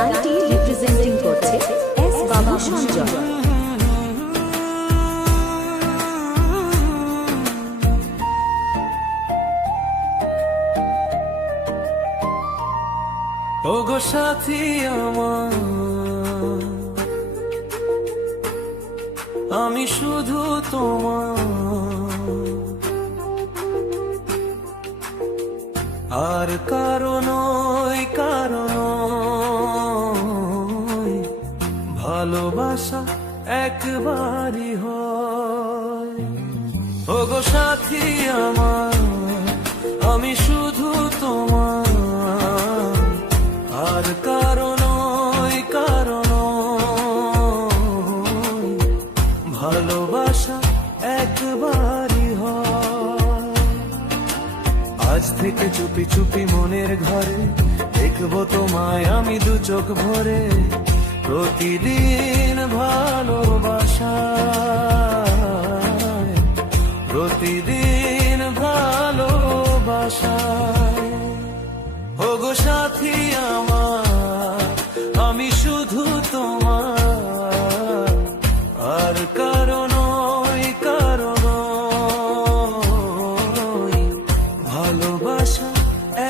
গানটি রিপ্রেজেন্টিং করছে এস বাবু সঞ্জয়। ওগো সাথী আমার, আমি শুধু তোমার, আর কারণ ভালোবাসা একবারই হয়। ওগো সাথী আমার, আমি শুধু তোমার, আর কারণ ভালোবাসা একবারই হয়। আজ থেকে চুপি চুপি মনের ঘরে দেখবো তোমায় আমি দু চোখ ভরে, প্রতিদিন ভালোবাসা, প্রতিদিন ভালোবাসা। ওগো সাথী আমার, আমি শুধু তোমার, আর কারণ ভালোবাসা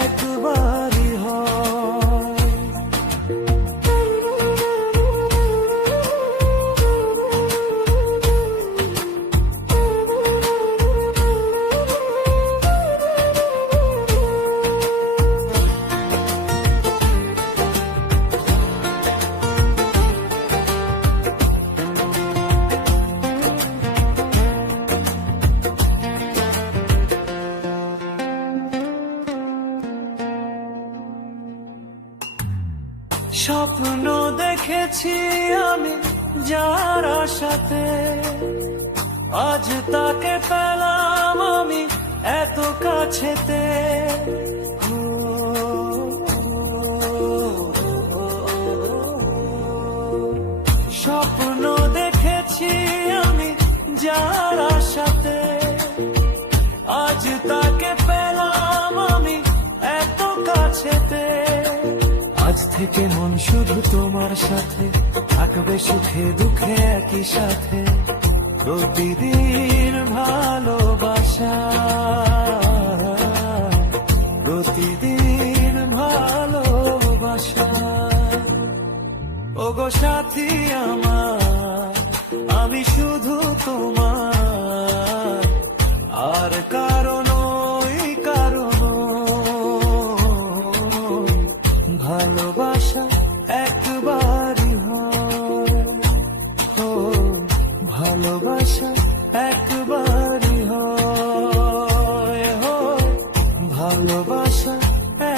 একবারই হয়। স্বপ্ন দেখেছি আমি যার সাথে, আজ তাকে পেলাম আমি এত কাছেতে। স্বপ্ন দেখেছি আমি যার সাথে, আজ তাকে পেলাম আমি এত কাছেতে। আজ থেকে মন শুধু তোমার সাথে থাকবে, সুখে দুঃখে একই সাথে, প্রতিদিন ভালোবাসা, প্রতিদিন ভালোবাসা। ওগো সাথী আমার, আমি শুধু তোমার, আর কারণ ভালোবাসা একবারই হয়। ভালোবাসা একবারই হয়, ভালোবাসা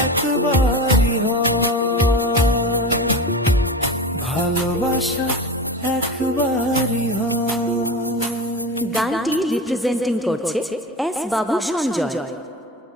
একবারই হয়, ভালোবাসা একবারই হয়। গানটি রিপ্রেজেন্টিং করছে এস বাবু সঞ্জয়।